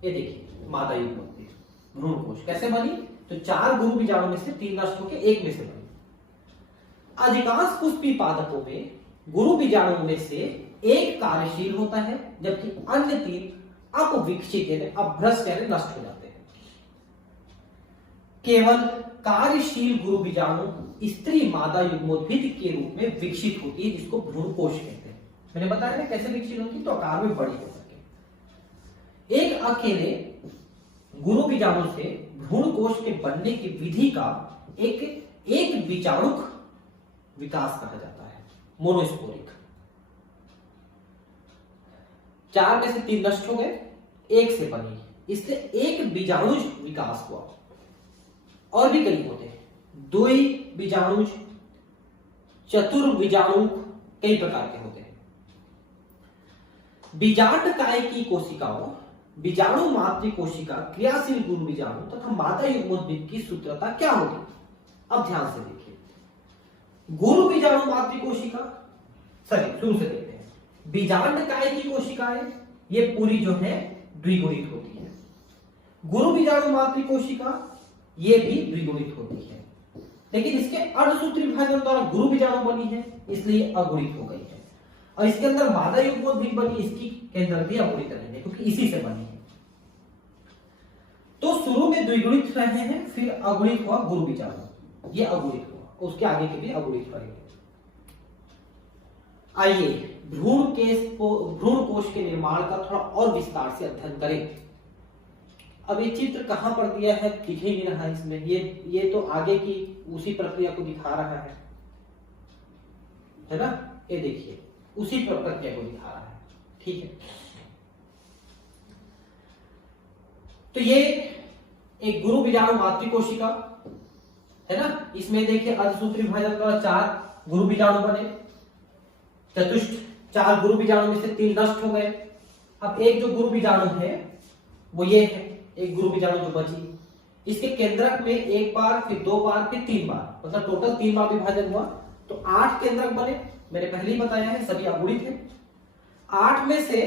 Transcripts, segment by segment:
ये देखिए मादा युग्मोत्पीठ भ्रूण कोश कैसे बनी, तो 4 गुरु बीजाणु में से 3 नष्ट होकर एक में से बनी। अधिकांश पुष्पी पादपों में गुरु बीजाणु में से एक कार्यशील होता है जबकि अन्य 3 अपविकसित यानी अभ्रष्ट यानी नष्ट हो जाते हैं। केवल कार्यशील गुरु बीजाणु स्त्री मादा युग्मोद्भिद के रूप में विकसित होती है जिसको भ्रूण कोश कहते हैं। मैंने बताया ना कैसे विकसित होती है, तो आकार में बड़ी हो सके। एक अकेले गुरु बीजाणु से भ्रूण कोश के बनने की विधि का एक बीजाणुक विकास कहा जाता है, मोनोस्पोरिक। 4 में से 3 नष्ट हो गए, एक से बनी, इसलिए एक बीजाणुज विकास हुआ। और भी कई होते हैं, द्वि बीजाणुज, चतुर्बीजाणु, कई प्रकार के होते हैं। बीजांड काय की कोशिकाओं, बीजाणु मातृ कोशिका, क्रियाशील गुरु बीजाणु तथा मादा युग्मोद्भिद की सूत्रता क्या होगी। अब ध्यान से देखिए, गुरु बीजाणु मातृ कोशिका, शुरू से देखते हैं। बीजांड काय की कोशिकाएं ये पूरी जो है द्विगुणित होती है। गुरु बीजाणु मातृ कोशिका ये भी द्विगुणित होती है, लेकिन इसके अर्धसूत्री विभाजन द्वारा गुरु बीजाणु बनी है इसलिए अगुणित हो गई है। और इसके अंदर मादा युग्मोद्भिद बनी, इसकी केंद्र भी अगुणित रहेंगे क्योंकि इसी से बनी है। तो शुरू में द्विगुणित रहे हैं, फिर अगुणित हुआ गुरु बीजाणु, ये अगुणित हुआ, उसके आगे के भी अगुणित रहेंगे। आइए भ्रूण कोश के निर्माण का थोड़ा और विस्तार से अध्ययन करें। अब ये चित्र कहां पर दिया है दिख ही नहीं रहा है इसमें, ये तो आगे की उसी प्रक्रिया को दिखा रहा है ना। ये देखिए उसी प्रक्रिया को दिखा रहा है, ठीक है। तो ये एक गुरु बीजाणु मातृ कोशिका है ना, इसमें देखिए अर्धसूत्री विभाजन द्वारा 4 गुरु बीजाणु बने, चतुष्ट 4 गुरु बीजाणु में से 3 नष्ट हो गए। अब एक जो गुरु बीजाणु है वो ये है, एक गुरु बीजाणु जो बची, इसके केंद्रक में 1 बार, फिर 2 बार, फिर 3 बार, मतलब टोटल 3 बार विभाजन हुआ, तो 8 केंद्रक बने। मैंने पहले ही बताया है सभी अगुणित है। 8 में से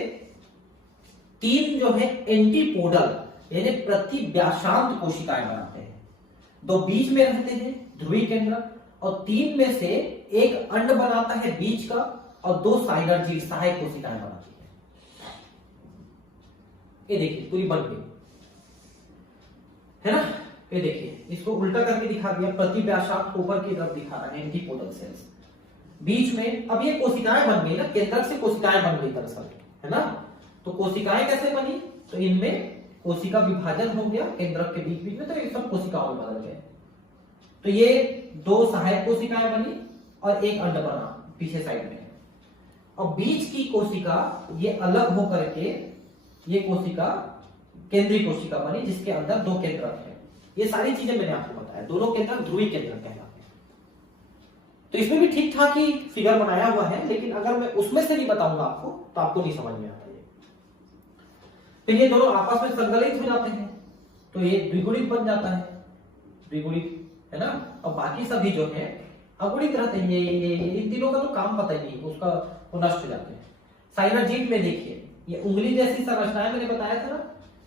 3 जो है एंटीपोडल यानी प्रति व्यासांत कोशिकाएं बनाते हैं, 2 बीच में रहते हैं ध्रुवीय केंद्रक, और 3 में से 1 अंड बनाता है बीच का और 2 साइनर्जी सहायक कोशिकाएं बनाती है। ये देखिए पूरी बन गई है ना। ये देखिए इसको उल्टा करके दिखा दिया, प्रति व्यासांत ऊपर की तरफ दिखा रहा है एंटीपोडल सेल्स, बीच में। अब ये कोशिकाएं बन गई ना, केंद्रक से कोशिकाएं बन गई दरअसल, है ना। तो कोशिकाएं कैसे बनी, तो इनमें कोशिका विभाजन हो गया केंद्रक के बीच बीच में, तो ये सब कोशिकाओं में बदल गए। तो ये 2 सहायक कोशिकाएं बनी और 1 अंड बना पीछे साइड में, और बीच की कोशिका ये अलग होकर के ये कोशिका केंद्रीय कोशिका बनी जिसके अंदर 2 केंद्रक है। ये सारी चीजें मैंने आपको बताया, दोनों केंद्रक ध्रुवीय केंद्रक कहलाते हैं। तो इसमें भी ठीक ठाक ही फिगर बनाया हुआ है, लेकिन अगर मैं उसमें से नहीं बताऊंगा आपको तो आपको नहीं समझ में आता। फिर ये दोनों आपस में संगलित हो जाते हैं तो ये द्विगुणित बन जाता है, द्विगुणित है ना। और बाकी सभी जो है अगुणित रहते हैं। ये इन तीनों का तो काम पता ही नहीं, उसका वो नष्ट हो जाते हैं। साइनर्जीड में देखिए ये उंगली जैसी संरचनाएं मैंने बताया था ना,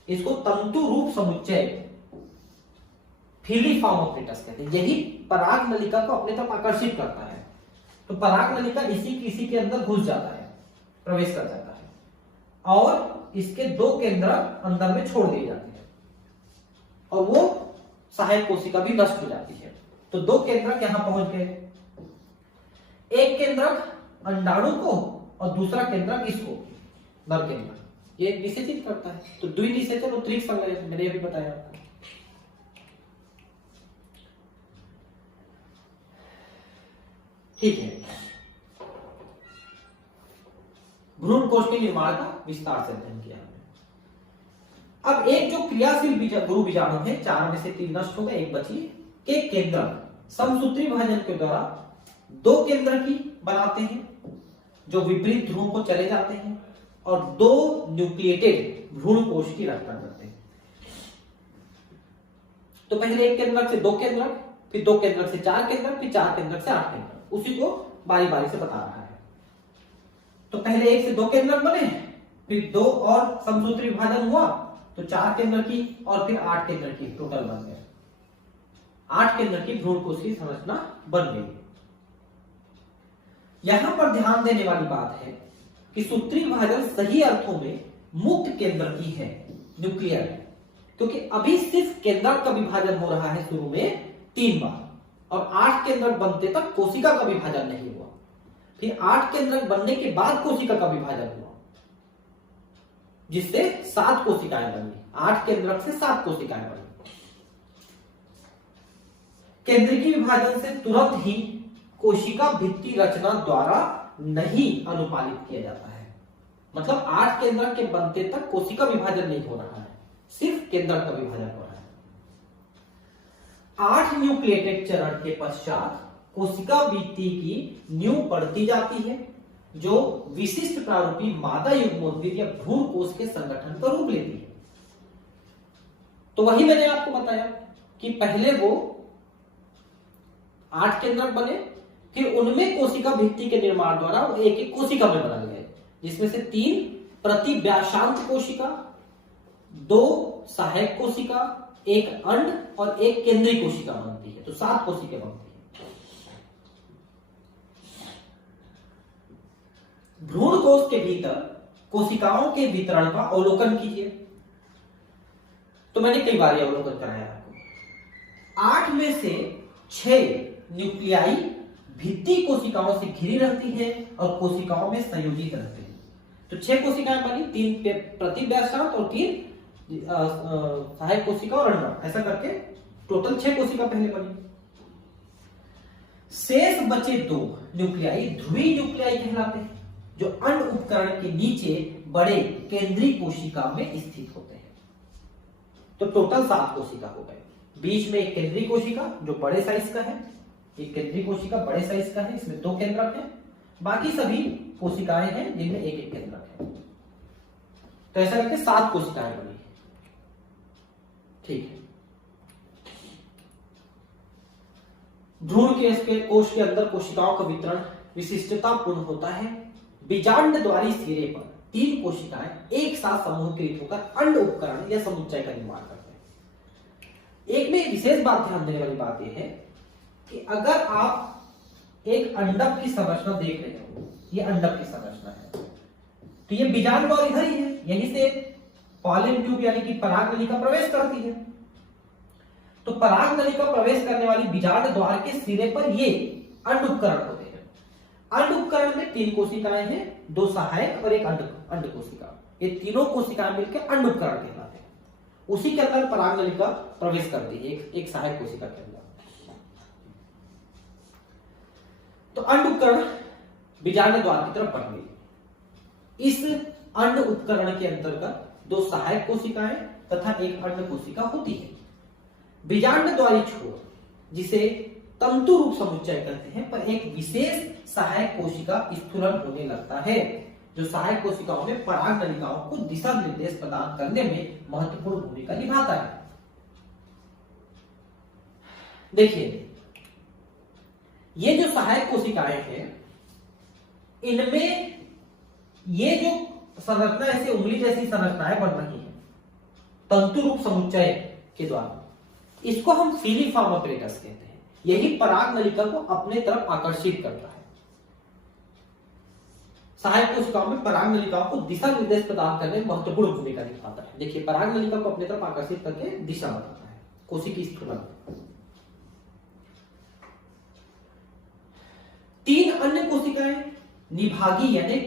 इसको तंतु रूप समुच्चय फिलीफॉर्म ऑपरेटस कहते हैं। यही पराग नलिका को अपने तरफ आकर्षित करता है, तो पराग नलिका इसी के अंदर घुस जाता है, प्रवेश कर जाता है, और इसके 2 केंद्रक अंदर में छोड़ दिए जाते हैं और वो सहायक कोशिका भी नष्ट हो जाती है। तो 2 केंद्रक यहां पहुंच गए, एक केंद्रक अंडाणु को और दूसरा केंद्रक इसको नर केंद्रक, ये निषेचित करता है। तो द्विनिषेचन और त्रिक संलयन मैंने अभी बताया आपको। ठीक है, भ्रूण कोश के निर्माण का विस्तार से अध्ययन किया हमने। अब एक जो क्रियाशील गुरु बीजाणु है, 4 में से 3 नष्ट हो गए, 1 बची, के केंद्रक समसूत्री विभाजन के द्वारा 2 केंद्रक ही बनाते हैं जो विपरीत ध्रुवों को चले जाते हैं और 2 न्यूक्लिएटेड भ्रूण कोश की रचना करते हैं। तो पहले 1 केंद्रक से 2 केंद्रक, फिर 2 केंद्रक से 4 केंद्रक, फिर 4 केंद्रक से 8 केंद्रक, उसी को बारी बारी से बता रहा है। तो पहले 1 से 2 केंद्रक बने, फिर 2 और समसूत्री विभाजन हुआ, तो 4 केंद्र की और फिर 8 केंद्र की टोटल बन गए। 8 केंद्र की भ्रूण कोश की संरचना बन गई। यहां पर ध्यान देने वाली बात है कि सूत्री विभाजन सही अर्थों में मुक्त केंद्र की है, न्यूक्लियर, क्योंकि अभी सिर्फ केंद्रक का विभाजन हो रहा है शुरू में 3 बार, और 8 केंद्रक बनते तक कोशिका का विभाजन नहीं हुआ। फिर 8 केंद्रक बनने के बाद कोशिका का विभाजन हुआ, जिससे 7 कोशिकाएं बनी। 8 केंद्रक से 7 कोशिकाएं बनी। केंद्रीय विभाजन से तुरंत ही कोशिका भित्ति रचना द्वारा नहीं अनुपालित किया जाता है। मतलब 8 केंद्रक के बनते तक कोशिका विभाजन नहीं हो रहा है, सिर्फ केंद्रक का विभाजन हो रहा है। 8 न्यूक्लिएटेड चरण के पश्चात कोशिका भित्ति की नींव पड़ती जाती है, जो विशिष्ट प्रारूपी मादा युग्मोद्भिद या भ्रूण कोश के संगठन का रूप लेती है। तो वही मैंने आपको बताया कि पहले वो 8 केंद्रक बने, फिर उनमें कोशिका भित्ति के निर्माण द्वारा वो एक एक कोशिका में बदल गए, जिसमें से 3 प्रतिव्यासांत कोशिका, 2 सहायक कोशिका, 1 अंड और 1 केंद्रीय कोशिका बनती है। तो 7 कोशिका बनती है। भ्रूण कोश के भीतर कोशिकाओं के वितरण का अवलोकन कीजिए। तो मैंने कई बार अवलोकन कराया आपको। 8 में से 6 न्यूक्लियाई भित्ति कोशिकाओं से घिरी रहती है और कोशिकाओं में संयोजित रहते हैं। तो 6 कोशिकाएं बनी, 3 प्रतिव्यासांत और 3 सहायक कोशिका और अंड, ऐसा करके टोटल 6 कोशिका पहले बनी। शेष बचे 2 न्यूक्लियाई ध्रुवीय न्यूक्लियाई कहलाते हैं, जो अंड उपकरण के नीचे बड़े केंद्रीय कोशिका में स्थित होते हैं। तो टोटल 7 कोशिका हो गए। बीच में एक केंद्रीय कोशिका जो बड़े साइज का है, एक केंद्रीय कोशिका बड़े साइज का है, इसमें 2 केंद्रक हैं, बाकी सभी कोशिकाएं हैं जिनमें एक एक केंद्रक है। तो ऐसा करके 7 कोशिकाएं बनी। ठीक है। भ्रूण के कोश के अंदर कोशिकाओं का वितरण विशिष्टतापूर्ण होता है। बीजांड द्वारी सिरे पर 3 कोशिकाएं एक साथ समूहीकृत होकर अंड उपकरण या समुच्चय का निर्माण करते हैं। एक में विशेष बात ध्यान देने वाली बात यह है कि अगर आप एक अंडक की संरचना देख रहे हो, ये अंडक की संरचना है, तो ये बीजांड द्वार इधर ही है, यहीं से पॉलन ट्यूब यानी कि पराग नलिका प्रवेश करती है। तो पराग नलिका प्रवेश करने वाली बीजांड द्वार के सिरे पर ये अंड उपकरण होते हैं। अंड उपकरण में 3 कोशिकाएं हैं, 2 सहायक और 1 अंड कोशिका। ये तीनों कोशिकाएं मिलकर अंड उपकरण कहलाते हैं। उसी के अंदर पराग नलिका प्रवेश करती है, एक सहायक कोशिका के अंदर। तो अंड उपकरण बीजांड द्वार की तरफ बढ़ गई। इस अंड उपकरण के अंतर्गत 2 सहायक कोशिकाएं तथा 1 अंड कोशिका होती है। बीजांड द्वारी छोर, जिसे तंतु रूप समुच्चय कहते हैं, पर एक विशेष सहायक कोशिका स्फुरण होने लगता है, जो सहायक कोशिकाओं में पराग नलिकाओं को दिशा निर्देश प्रदान करने में महत्वपूर्ण भूमिका निभाता है। देखिए, ये जो सहायक कोशिकाएं हैं, इनमें ये जो संरचना ऐसे उंगली जैसी संरचनाएं बन रही हैं तंतु रूप समुच्चय के द्वारा, इसको हम फीलिफॉर्म ऑपरेटर्स कहते हैं। यही पराग नलिका को अपने तरफ आकर्षित करता है। सहायक कोशिकाओं में पराग नलिकाओं को दिशा निर्देश प्रदान करने में महत्वपूर्ण भूमिका निभाता है। देखिए, पराग नलिका को अपने तरफ आकर्षित करके दिशा बताता है, कोशिकी स्फुरण। 3 अन्य कोशिकाएं निभागी यानी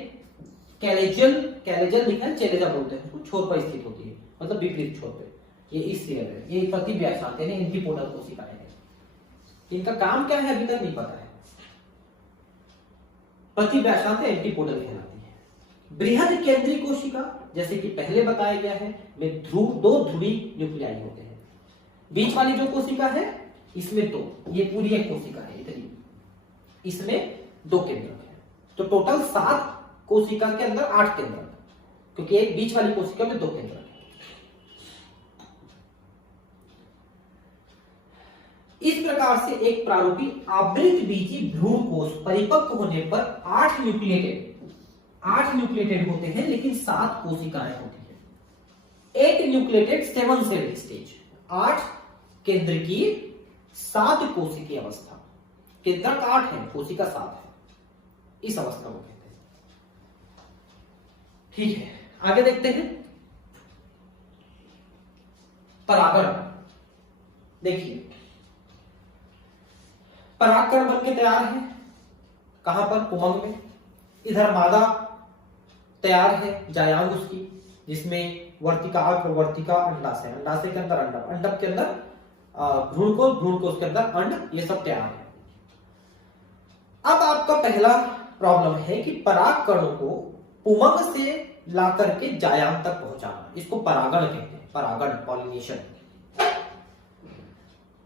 कैलेजल लिखा है, चेलेजा बोलते हैं उसको, छोर पर स्थित होती है, मतलब विपरीत छोर पे। ये इस सिरे में, ये प्रतिव्यासांत यानी एंटीपोडल कोशिकाएं हैं। इनका काम क्या है अभी तक नहीं पता है। प्रतिव्यासांत एंटीपोडल कहलाती है। बृहद केंद्रीय कोशिका, जैसे कि पहले बताया गया है, में 2 ध्रुवीय न्यूक्लियाई होते हैं। बीच वाली जो कोशिका है, इसमें 2, ये पूरी एक कोशिका है इतनी, इसमें 2 केंद्रक है। तो टोटल 7 कोशिका के अंदर 8 केंद्रक, क्योंकि एक बीच वाली कोशिका में 2 केंद्रक है। इस प्रकार से एक प्रारूपी आवृत बीजी भ्रूण कोश परिपक्व होने पर 8 न्यूक्लिएटेड होते हैं, लेकिन 7 कोशिकाएं होती हैं। एक न्यूक्लिएटेड 7 सेल स्टेज, 8 केंद्र की 7 कोशिकीय अवस्था। केंद्रक 8 है, कोशिका 7 है, इस अवस्था को कहते हैं। ठीक है, आगे देखते हैं परागण। देखिए परागकण बनके तैयार है, कहां पर, पुमंग में। इधर मादा तैयार है, जायांग उसकी, जिसमें वर्तिका, प्रवर्तिका, अंडाशय, अंडाशय के अंदर अंडक, अंडक के अंदर भ्रूणकोश, भ्रूणकोश के अंदर अंड, ये सब तैयार है। अब आपका पहला प्रॉब्लम है कि परागकणों को पुमंग से ला करके जायांग तक पहुंचाना, इसको परागण कहते हैं, परागण, पॉलिनेशन।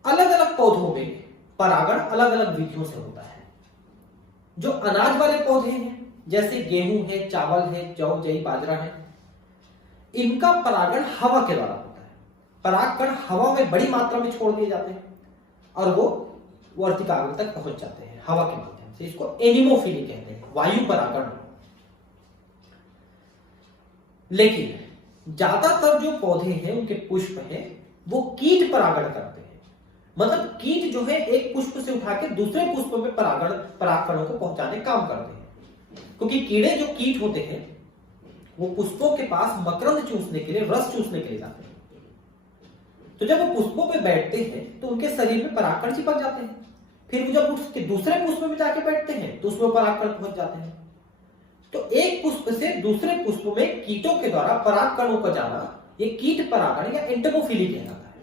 अलग अलग पौधों में परागण अलग अलग विधियों से होता है। जो अनाज वाले पौधे हैं, जैसे गेहूं है, चावल है, जौ, जई, बाजरा है, इनका परागण हवा के द्वारा होता है। परागकण हवा में बड़ी मात्रा में छोड़ दिए जाते हैं और वो वर्तिकाग्र तक पहुंच जाते हैं हवा के माध्यम से। इसको एनिमोफिली कहते हैं, वायु परागण। लेकिन ज्यादातर जो पौधे हैं, उनके पुष्प हैं, वो कीट परागण करते हैं। मतलब कीट जो है एक पुष्प से उठा के दूसरे पुष्प में परागकणों को पहुंचाने का काम करते हैं। क्योंकि कीड़े जो कीट होते हैं वो पुष्पों के पास मकरंद चूसने के लिए, रस चूसने के लिए जाते हैं। तो जब वो पुष्पों पे बैठते हैं तो उनके शरीर में परागकण चिपक जाते हैं। फिर जब उसके दूसरे पुष्प में जाके बैठते हैं तो उसमें परागकण पहुंच जाते हैं। तो एक पुष्प से दूसरे पुष्प में कीटों के द्वारा परागकणों का जाना, ये कीट परागण या एंटोमोफिली कहलाता है।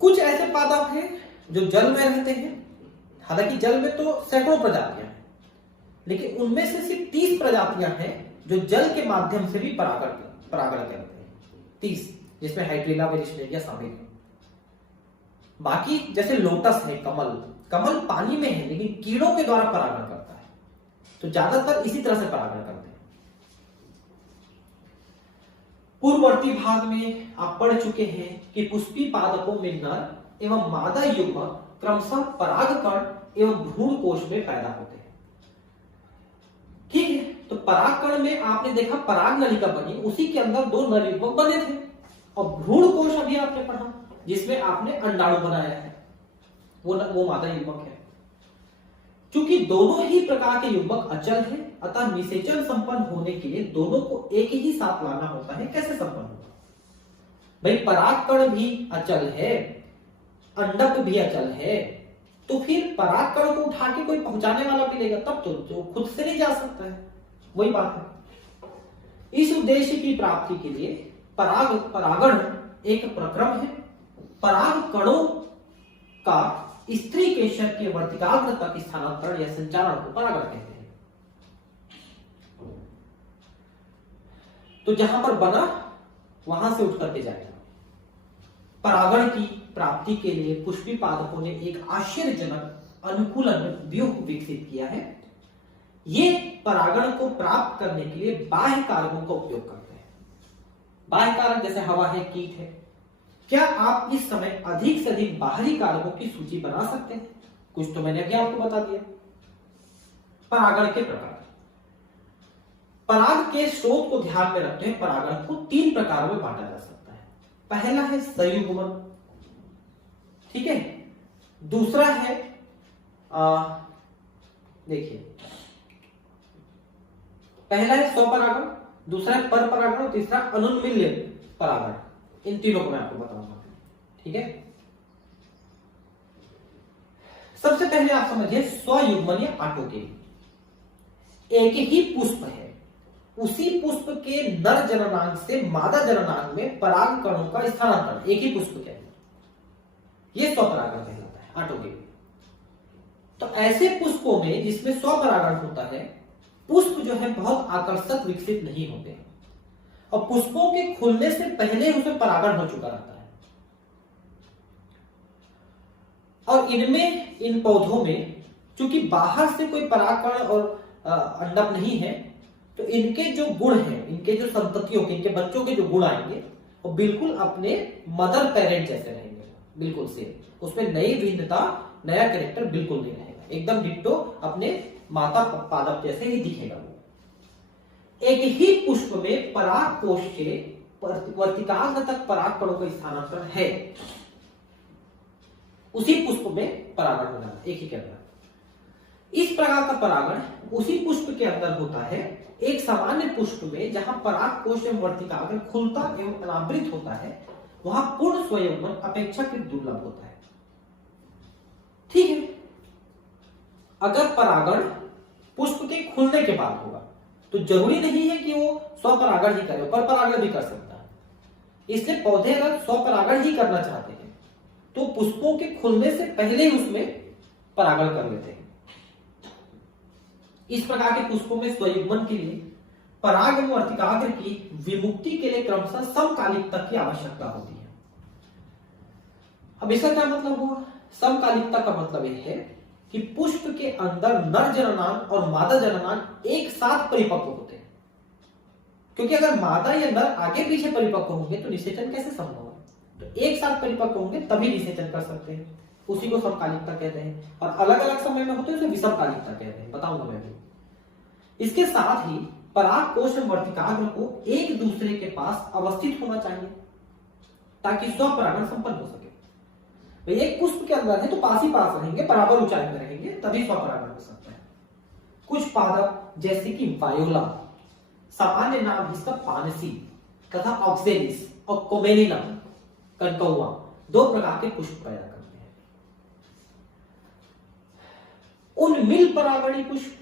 कुछ ऐसे पादप हैं जो जल में रहते हैं। हालांकि जल में तो सैकड़ों प्रजातियां हैं, लेकिन उनमें से सिर्फ 30 प्रजातियां हैं जो जल के माध्यम से भी परागण करते हैं। 30, जिसमें हाइड्रिला वेरिस्टेरिया शामिल है। बाकी जैसे लोटस है, कमल पानी में है लेकिन कीड़ों के द्वारा परागण करता है। तो ज्यादातर इसी तरह से परागण करते हैं। पूर्ववर्ती भाग में आप पढ़ चुके हैं कि पुष्पी पादपों में नर एवं मादा युग्मक क्रमशः परागकण एवं भ्रूणकोश में पैदा होते हैं। ठीक है, तो परागकण में आपने देखा पराग नलिका बनी, उसी के अंदर 2 नर युग्मक बने थे। और भ्रूणकोश अभी आपने पढ़ा, जिसमें आपने अंडाणु बनाया है, वो मादा युग्मक है। चूंकि दोनों ही प्रकार के युग्मक अचल हैं, अतः निषेचन संपन्न होने के लिए दोनों को एक ही साथ लाना होता है। कैसे संपन्न होगा भाई? परागकण भी अचल है, अंडक भी अचल है, तो फिर परागकण को उठा के कोई पहुंचाने वाला मिलेगा, तब तो जो खुद से नहीं जा सकता है। वही बात है। इस उद्देश्य की प्राप्ति के लिए परागण एक प्रक्रम है। परागकणों का स्त्री केशर के वर्तिकाग्र तक स्थानांतरण या संचारण को परागण कहते हैं। तो जहां पर बना वहां से उठ करके जाएगा। परागण की प्राप्ति के लिए पुष्पी पादपों ने एक आश्चर्यजनक अनुकूलन व्यूह विकसित किया है। ये परागण को प्राप्त करने के लिए बाह्य कारकों का उपयोग करते हैं। बाह्य कारक जैसे हवा है, कीट है। क्या आप इस समय अधिक से अधिक बाहरी कारकों की सूची बना सकते हैं? कुछ तो मैंने अभी आपको बता दिया। परागण के प्रकार, पराग के स्रोत को ध्यान में रखते हुए परागण को 3 प्रकारों में बांटा जा सकता है। पहला है संयुग्मन, ठीक है। दूसरा है देखिए, पहला है स्वपरागण, दूसरा है परपरागण, तीसरा अनुन्मील्य परागण। इन तीनों को मैं आपको बताऊंगा, ठीक है। सबसे पहले आप समझिए स्वयुग्मन या ऑटोगेमी। एक ही पुष्प है, उसी पुष्प के नर जननांग से मादा जननांग में पराग कणों का स्थानांतरण एक ही पुष्प के अंदर, यह स्वपरागण कहलाता है, ऑटोगेमी। तो ऐसे पुष्पों में जिसमें स्वपरागण होता है, पुष्प जो है बहुत आकर्षक विकसित नहीं होते हैं और पुष्पों के खुलने से पहले उसमें परागण हो चुका रहता है। और इनमें, इन पौधों में चूंकि बाहर से कोई परागकण और अंडक नहीं है, तो इनके जो गुण हैं, इनके जो संततियों के, इनके बच्चों के जो गुण आएंगे वो बिल्कुल अपने मदर पेरेंट जैसे रहेंगे, बिल्कुल सेम। उसमें नई भिन्नता, नया कैरेक्टर बिल्कुल नहीं रहेगा, एकदम डिट्टो अपने माता पादप जैसे ही दिखेगा वो। एक ही पुष्प में पराग कोश से वर्तिकाग्र तक परागकणों का स्थानांतरण है, उसी पुष्प में परागण हो जाना एक ही के अंदर। इस प्रकार का परागण उसी पुष्प के अंदर होता है एक सामान्य पुष्प में, जहां पराग कोश एवं वर्तिकाग्र खुलता एवं अनावृत होता है, वहां पूर्ण स्वयंवन अपेक्षाकृत दुर्लभ होता है। ठीक है, अगर परागण पुष्प के खुलने के बाद होगा तो जरूरी नहीं है कि वो स्वपरागण ही करे, पर परागण भी कर सकता है। इसलिए पौधे अगर स्वपरागण ही करना चाहते हैं तो पुष्पों के खुलने से पहले ही उसमें परागण कर लेते हैं। इस प्रकार के पुष्पों में स्वयुग्मन के लिए पराग एवं वर्तिकाग्र की विमुक्ति के लिए क्रमशः समकालिकता की आवश्यकता होती है। अब इसका क्या मतलब हुआ? समकालिकता का मतलब यह है कि पुष्प के अंदर नर जननांग और मादा जननांग एक साथ परिपक्व होते हैं, क्योंकि अगर मादा या नर आगे पीछे परिपक्व होंगे तो निषेचन कैसे संभव है? तो एक साथ परिपक्व होंगे तभी निषेचन कर सकते हैं, उसी को समकालिकता कहते हैं। और अलग अलग समय में होते हैं उसे विषमकालिकता कहते हैं, बताऊंगा मैं भी। इसके साथ ही पराग कोश एवं वर्तिकाग्र को एक दूसरे के पास अवस्थित होना चाहिए ताकि स्वपरागण संपन्न हो सके। एक पुष्प के अंदर है तो पास ही पास रहेंगे, बराबर ऊंचाई में रहेंगे, तभी स्वपरागण हो सकता है। कुछ पादप जैसे कि वायोला, सामान्य नाम इसका पानसी तथा ऑक्सेलिस और कोमेलिना कनकौआ, दो प्रकार के पुष्प पैदा करते हैं। उन्मिल परागणी पुष्प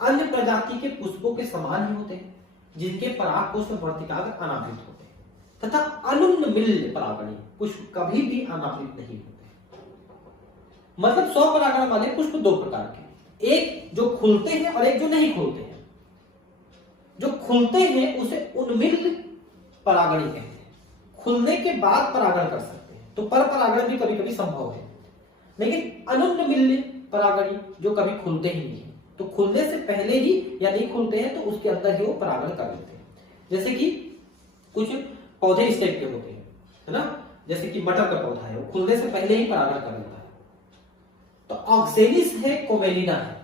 अन्य प्रजाति के पुष्पों के समान ही होते हैं, जिनके पराग कोश और वर्तिकाग्र अनावृत होते हैं, तथा अनुन्मिल परागणी पुष्प कभी भी अनावृत नहीं होते। मतलब स्वपरागण वाले पुष्प दो प्रकार के, एक जो खुलते हैं और एक जो नहीं खुलते हैं। जो खुलते हैं उसे उन्मिल परागणी कहते हैं, खुलने के बाद परागण कर सकते हैं, तो पर परागण भी कभी कभी संभव है। लेकिन अनुन्मिल परागणी जो कभी खुलते ही नहीं है, तो खुलने से पहले ही या नहीं खुलते हैं तो उसके अंदर ही वो परागण कर लेते हैं। जैसे कि कुछ पौधे इस टाइप के होते हैं, है ना, जैसे कि मटर का पौधा है, वो खुलने से पहले ही परागण कर लेता है। तो ऑक्सेलिस है, कोमेलिना है,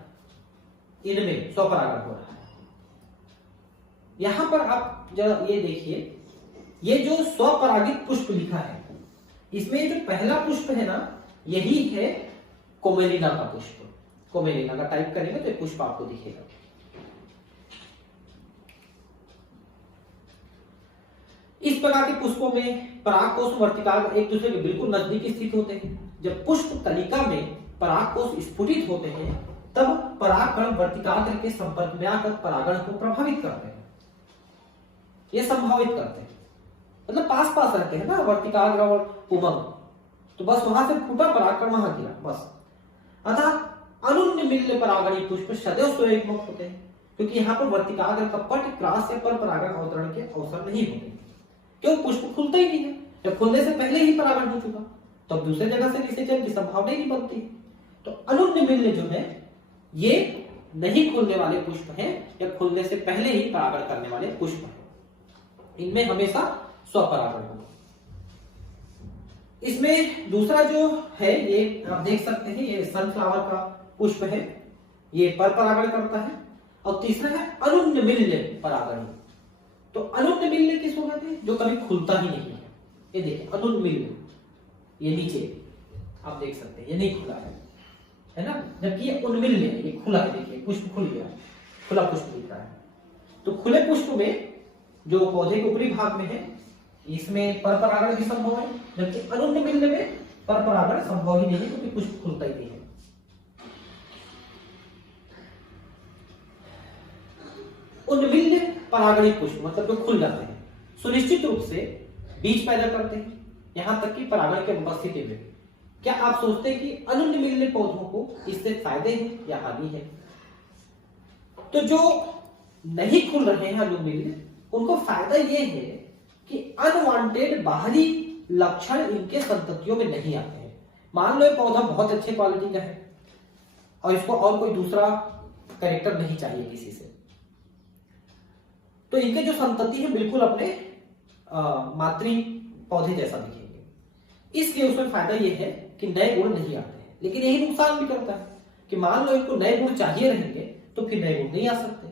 इनमें स्वपरागण हो रहा है। यहां पर आप जरा ये देखिए, ये जो स्वपरागित पुष्प लिखा है, इसमें जो पहला पुष्प है ना, यही है कोमेलिना का पुष्प। कोमेलिना का टाइप करेंगे तो पुष्प आपको दिखेगा। इस प्रकार के पुष्पों में पराग कोश वर्तिकाग्र एक दूसरे के बिल्कुल नजदीक स्थित होते हैं। जब पुष्प कलिका में पराग कोश स्फुटित होते हैं तब परागकण वर्तिकाग्र के संपर्क में आकर परागण को प्रभावित करते हैं, ये संभावित करते हैं। मतलब पास पास रहते हैं ना वर्तिकाग्र और पुमंग, तो बस वहां से फूटा परागकण वहां गिरा बस। अतः अनुन्मिल परागणी पुष्प सदैव स्वयंमुक्त होते हैं, क्योंकि यहाँ पर वर्तिकाग्र का पट क्रास या पर परागण अवतरण के अवसर नहीं होते। क्यों? पुष्प खुलता ही नहीं है, जब खुलने से पहले ही परागण हो चुका, तो अब दूसरे जगह से निषेचन की संभावना ही नहीं बनती। तो अनुन्मिल जो है ये नहीं खुलने वाले पुष्प हैं या खुलने से पहले ही परागण करने वाले पुष्प हैं। इनमें हमेशा स्वपरागण होगा। इसमें दूसरा जो है ये आप देख सकते हैं, ये सनफ्लावर का पुष्प है, ये पर परागण करता है। और तीसरा है अनुन्मिल परागण। तो अनुन्मिल किस होता है? जो कभी खुलता ही नहीं है। ये देखिए अनुन्मिल, ये नीचे आप देख सकते हैं, ये नहीं खुला है ना, जबकि ये उन्मिल है, ये खुला है। देखिए पुष्प खुल गया, खुला पुष्प दिख रहा है। तो खुले पुष्प में जो पौधे के ऊपरी भाग में है, इसमें पर परागण भी संभव है, जबकि अनुन्मिल में पर परागण संभव ही नहीं है, क्योंकि पुष्प खुलता ही नहीं है। उन्मिल परागणी पुष्प मतलब जो खुल जाते हैं, सुनिश्चित रूप से बीज पैदा करते हैं, यहां तक कि परागण के उपस्थिति में। क्या आप सोचते हैं कि अनुन्मिल पौधों को इससे फायदे हैं या हानि है? तो जो नहीं खुल रहे हैं अनुन्मिल, उनको फायदा यह है कि अनवांटेड बाहरी लक्षण इनके संततियों में नहीं आते हैं। मान लो ये पौधा बहुत अच्छे क्वालिटी का है और इसको और कोई दूसरा कैरेक्टर नहीं चाहिए किसी से, तो इनके जो संतति है बिल्कुल अपने मातृ पौधे जैसा दिखेंगे। इसलिए उसमें फायदा यह है कि नए गुण नहीं आते हैं। लेकिन यही नुकसान भी करता है कि मान लो इनको नए गुण चाहिए रहेंगे तो फिर नए गुण नहीं आ सकते,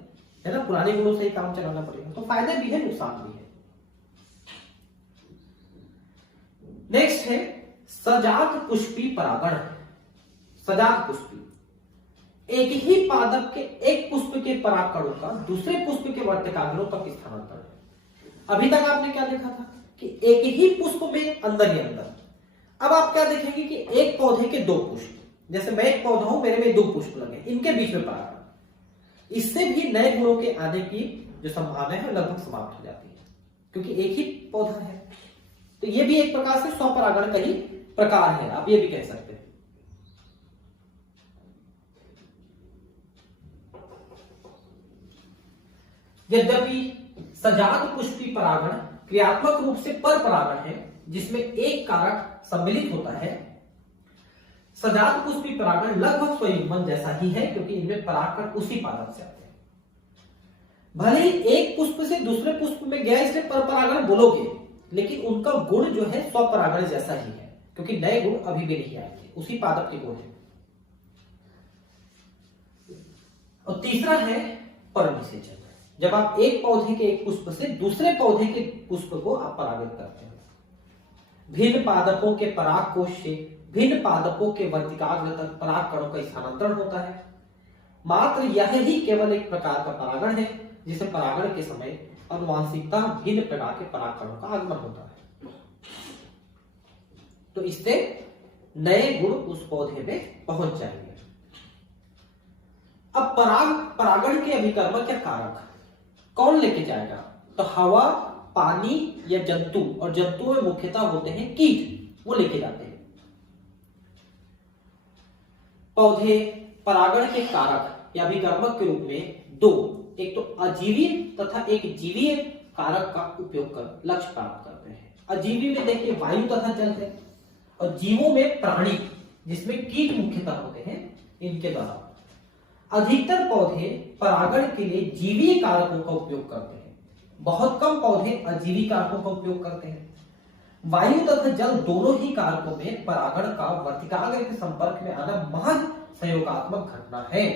है ना, पुराने गुणों से ही काम चलाना पड़ेगा। तो फायदे भी है, नुकसान भी है। नेक्स्ट है सजात पुष्पी परागण। सजात पुष्पी, एक ही पादप के एक पुष्प के परागकणों का दूसरे पुष्प के वर्तिकाग्रों तक स्थानांतरण है। अभी तक आपने क्या देखा था कि एक ही पुष्प में अंदर ही अंदर। अब आप क्या देखेंगे कि एक पौधे के दो पुष्प, जैसे मैं एक पौधा हूं, मेरे में दो पुष्प लगे, इनके बीच में परागण, इससे भी नए गुणों के आने की जो संभावना है लगभग समाप्त हो जाती है, क्योंकि एक ही पौधा है। तो ये भी एक प्रकार से स्वपरागण का ही प्रकार है, आप ये भी कह सकते हैं। यद्यपि सजात पुष्पी परागण क्रियात्मक रूप से पर परागण है, जिसमें एक कारक सम्मिलित होता है। सजात पुष्पी परागण लगभग स्वयुग्मन जैसा ही है, क्योंकि इनमें परागकण उसी पादप से आते हैं। भले ही एक पुष्प से दूसरे पुष्प में गया इसलिए पर परागण बोलोगे, लेकिन उनका गुण जो है स्वपरागण जैसा ही है, क्योंकि नए गुण अभी भी नहीं आएंगे, उसी पादप के गुण है। और तीसरा है परनिषेचन। जब आप एक पौधे के एक पुष्प से दूसरे पौधे के पुष्प को आप परागित करते हैं। भिन्न पादपों के परागकोश से भिन्न पादपों के वर्तिकाग्र तक परागकणों का स्थानांतरण होता है। मात्र यह ही केवल एक प्रकार का परागण है, जिसे परागण के समय अनुवांशिकता भिन्न प्रकार के परागकणों का आगमन होता है। तो इससे नए गुण उस पौधे में पहुंच जाएंगे। अब परागण के अभिकर्मक या कारक कौन लेके जाएगा? तो हवा, पानी या जंतु, और जंतुओं में मुख्यतः होते हैं कीट, वो लेके जाते हैं। पौधे परागण के कारक या अभिकर्मक के रूप में दो, एक तो अजीवीय तथा एक जीवीय कारक का उपयोग कर लक्ष्य प्राप्त करते हैं। अजीवी में देखिए वायु तथा जल है, और जीवों में प्राणी, जिसमें कीट मुख्यतः होते हैं, इनके द्वारा। अधिकतर पौधे परागण के लिए जीवीय कारकों का उपयोग करते हैं, बहुत कम पौधे अजीवी कारकों का उपयोग करते हैं। वायु तथा जल दोनों ही कारकों में परागण का वर्तिकाग्र के संपर्क में आना महज संयोगात्मक घटना है।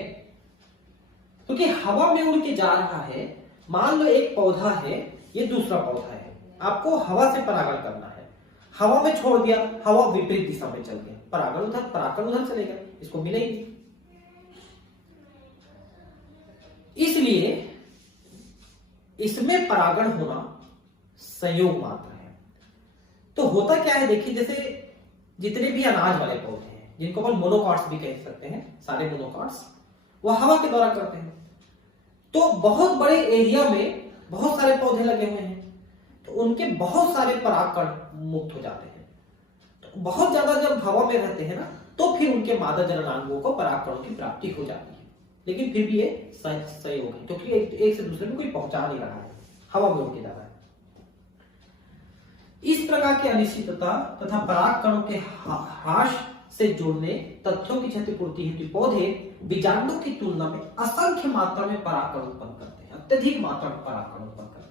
क्योंकि हवा में उड़ के जा रहा है, मान लो एक पौधा है, ये दूसरा पौधा है, आपको हवा से परागण करना है, हवा में छोड़ दिया, हवा विपरीत दिशा में चल गया, परागण उधर, परागण उधर चलेगा, इसको मिलेगी। इसलिए इसमें परागण होना संयोग मात्र है। तो होता क्या है देखिए, जैसे जितने भी अनाज वाले पौधे हैं, जिनको अपन मोनोकॉट्स भी कह सकते हैं, सारे मोनोकॉट्स वो हवा के द्वारा करते हैं। तो बहुत बड़े एरिया में बहुत सारे पौधे लगे हुए हैं, तो उनके बहुत सारे परागकण मुक्त हो जाते हैं। तो बहुत ज्यादा जब हवा में रहते हैं ना, तो फिर उनके मादा जननांगों को परागकणों की प्राप्ति हो जाती है। लेकिन फिर भी ये संयोग है, क्योंकि एक से दूसरे में कोई पहुंचा नहीं रहा है, हवा में उड़ के जा रहा है। इस प्रकार की अनिश्चितता तथा परागकणों के ह्रास से जुड़ने तथ्यों की क्षतिपूर्ति हेतु पौधे बीजाणुओं की तुलना में असंख्य मात्रा में परागकण उत्पन्न करते हैं, अत्यधिक मात्रा में परागकण उत्पन्न करते हैं।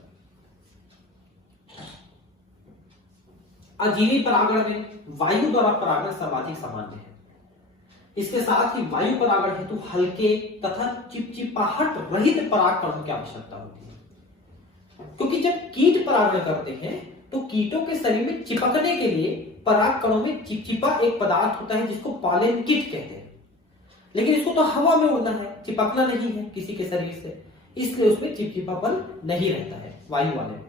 अजीवी परागण में वायु द्वारा परागण सर्वाधिक सामान्य है। इसके साथ ही वायु परागण हेतु हल्के तथा चिपचिपाहट रहित परागकणों की आवश्यकता होती है, क्योंकि जब कीट परागण करते हैं तो कीटों के शरीर में चिपकने के लिए परागकणों में चिपचिपा एक पदार्थ होता है, जिसको पॉलन किट कहते हैं। लेकिन इसको तो हवा में उड़ना है, चिपकना नहीं है किसी के शरीर से, इसलिए उसमें चिपचिपापन नहीं रहता है वायु वाले में,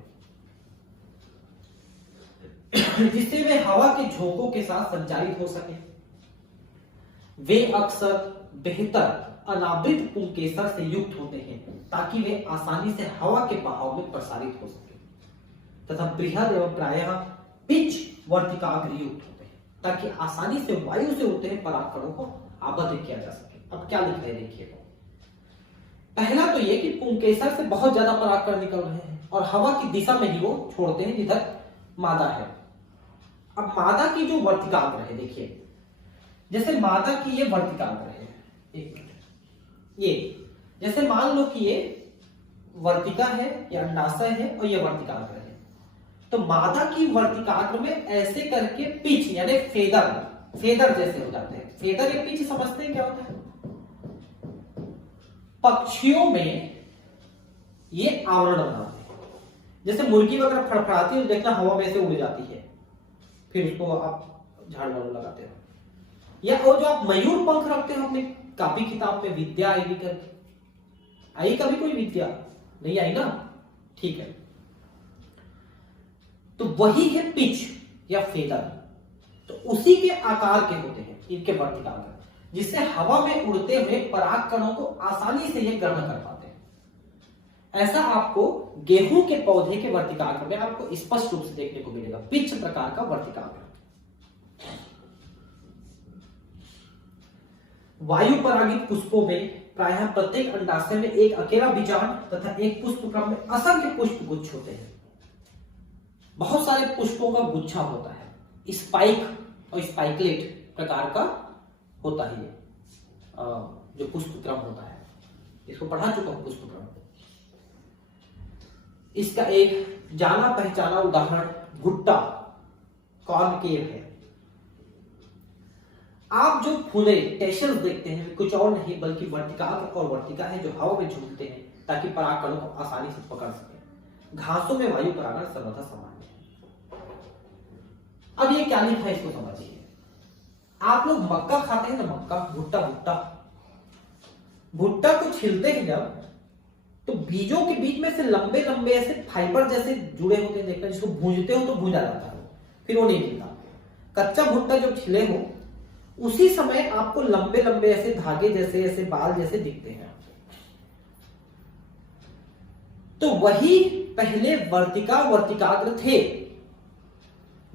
जिससे वे हवा के झोंकों के साथ संचारित हो सके। वे अक्सर बेहतर अनावृत पुंकेसर से युक्त होते हैं, ताकि वे आसानी से हवा के बहाव में प्रसारित हो सके, तथा बृहद एवं प्रायः पिच वर्तिकाग्र युक्त होते हैं, ताकि आसानी से वायु से उड़ते हैं परागकणों को आबद्ध किया जा सके। अब क्या लिख रहे हैं देखिए, पहला तो ये कि पुंकेसर से बहुत ज्यादा परागकण निकल रहे हैं और हवा की दिशा में ही वो छोड़ते हैं जिधर मादा है। अब मादा की जो वर्तिकाग्र है, देखिए जैसे मादा की ये वर्तिकाग्र है, एक मिनट, ये जैसे मान लो कि ये वर्तिका है, या अंडाशय है, और ये वर्तिकाग्र है। तो मादा की वर्तिकाग्र में ऐसे करके पिच यानी फेदर जैसे हो जाते हैं। फेदर या पिच समझते हैं क्या होता है? पक्षियों में ये आवरण बनाते हैं। जैसे मुर्गी वगैरह फड़फड़ाती है तो देखना हवा में से उड़ जाती है, फिर उसको आप झाड़ू वाड़ू लगाते हो। या वो जो आप मयूर पंख रखते हो अपने कापी किताब में, विद्या आएगी करके, आई कभी कोई विद्या? नहीं आई ना, ठीक है। तो वही है पिच या फेदर, तो उसी के आकार के होते हैं इनके वर्तिकाग्र, जिससे हवा में उड़ते हुए पराग कणों को आसानी से ये ग्रहण कर पाते हैं। ऐसा आपको गेहूं के पौधे के वर्तिकाग्र में आपको स्पष्ट रूप से देखने को मिलेगा, पिच प्रकार का वर्तिकाग्र। वायु परागित पुष्पों में प्रायः प्रत्येक अंडाशय में एक अकेला बीजांड तथा एक पुष्पक्रम में असंख्य पुष्प गुच्छ होते हैं। बहुत सारे पुष्पों का गुच्छा होता है, स्पाइक और स्पाइकलेट प्रकार का होता है ये जो पुष्पक्रम होता है, इसको पढ़ा चुका हूं पुष्पक्रम। इसका एक जाना पहचाना उदाहरण भुट्टा कॉर्नकेव है। आप जो फूले टेशल्स देखते हैं कुछ और नहीं बल्कि वर्तिकाग्र और वर्तिका है जो हवा में झूलते हैं ताकि पराग कणों को आसानी से पकड़ सके। घासों में वायु परागण सर्वथा सामान्य है। अब ये क्या लिखा है इसको समझिए। आप लोग मक्का खाते हैं ना, मक्का, भुट्टा, भुट्टा को छिलते हैं जब, तो बीजों के बीच में से लंबे लंबे ऐसे फाइबर जैसे जुड़े होते हैं, देखना, जिसको भूंजते हो तो भूंजा जाता है, फिर वो नहीं मिलता। कच्चा भुट्टा जब छिले हो उसी समय आपको लंबे लंबे ऐसे धागे जैसे, ऐसे बाल जैसे दिखते हैं। तो वही पहले वर्तिका वर्तिकाग्र थे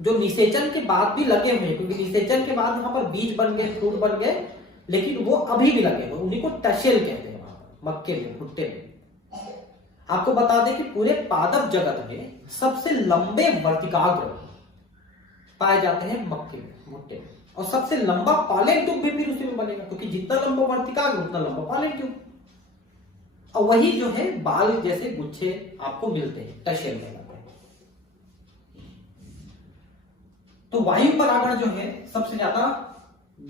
जो निषेचन के बाद भी लगे हुए, क्योंकि निषेचन के बाद वहां पर बीज बन गए, फ्रूट बन गए, लेकिन वो अभी भी लगे हुए, उन्हीं को टशेल कहते हैं वहां पर, मक्के में, भुट्टे में। आपको बता दें कि पूरे पादप जगत में सबसे लंबे वर्तिकाग्र पाए जाते हैं मक्के में, भुट्टे में, और सबसे लंबा पालेट ट्यूब भी फिर उसी में बनेगा, क्योंकि जितना लंबा वर्तिकाग्र उतना लंबा पालेट ट्यूब। और वही जो है बाल जैसे गुच्छे आपको मिलते हैं, टशेल कहलाते हैं। तो वायु परागण जो है सबसे ज्यादा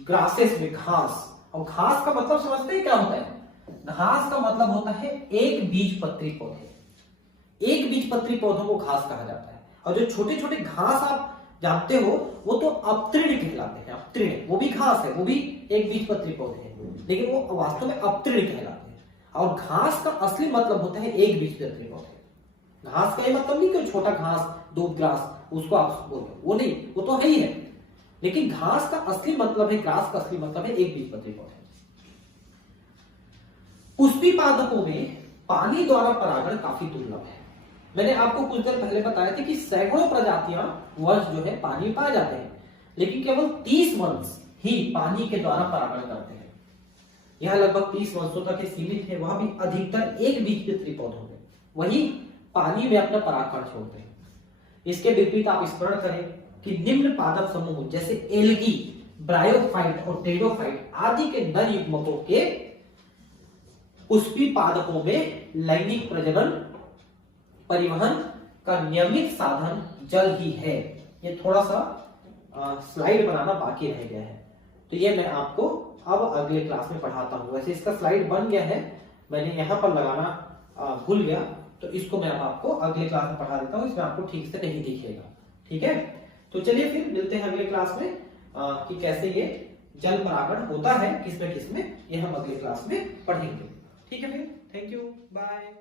ग्रासेस में, घास, और घास का मतलब समझते हैं क्या होता है? घास का मतलब होता है एक बीजपत्री पौधे। एक बीजपत्री पौधों को घास कहा जाता है। और जो छोटे छोटे घास आप जानते हो वो तो अपतृण कहलाते हैं। अपतृण वो भी घास है, वो भी एक बीजपत्री पौधे हैं, लेकिन वो वास्तव में अपतृण कहलाते हैं। और घास का असली मतलब होता है एक बीजपत्री पौधे। घास का ये मतलब नहीं कि छोटा घास, दूब ग्रास, उसको आप बोलो, वो नहीं, वो तो है ही है, लेकिन घास का असली मतलब है, ग्रास का असली मतलब है एक बीजपत्री पौधे। पुष्पी पादपों में पानी द्वारा परागण काफी दुर्लभ है। मैंने आपको कुछ देर पहले बताया था कि सैकड़ों प्रजातियां वंश जो है पानी में पाए जाते हैं, लेकिन केवल 30 वंश ही पानी के द्वारा परागण करते हैं। यह लगभग 30 वंशों तक सीमित है, वह भी अधिकतर एक बीजपत्री पौधों में, वही पानी में अपना परागकण छोड़ते हैं। इसके विपरीत आप स्मरण करें कि निम्न पादप समूह जैसे एल्गी, ब्रायोफाइट और टेरिडोफाइट आदि के नर युग्मकों के पुष्पी पादपों में लैंगिक प्रजनन परिवहन का नियमित साधन जल ही है। ये थोड़ा सा स्लाइड बनाना बाकी रह गया है, तो ये मैं आपको अब अगले क्लास में पढ़ाता हूं। वैसे इसका स्लाइड बन गया है, मैंने यहां पर लगाना भूल गया, तो इसको मैं अब आपको अगले क्लास में पढ़ा देता हूं। इसमें आपको ठीक से नहीं दिखेगा, ठीक है? तो चलिए फिर मिलते हैं अगले क्लास में कि कैसे ये जल परागण होता है, किसमें किसमें, ये हम अगले क्लास में पढ़ेंगे। ठीक है फिर, थैंक यू, बाय।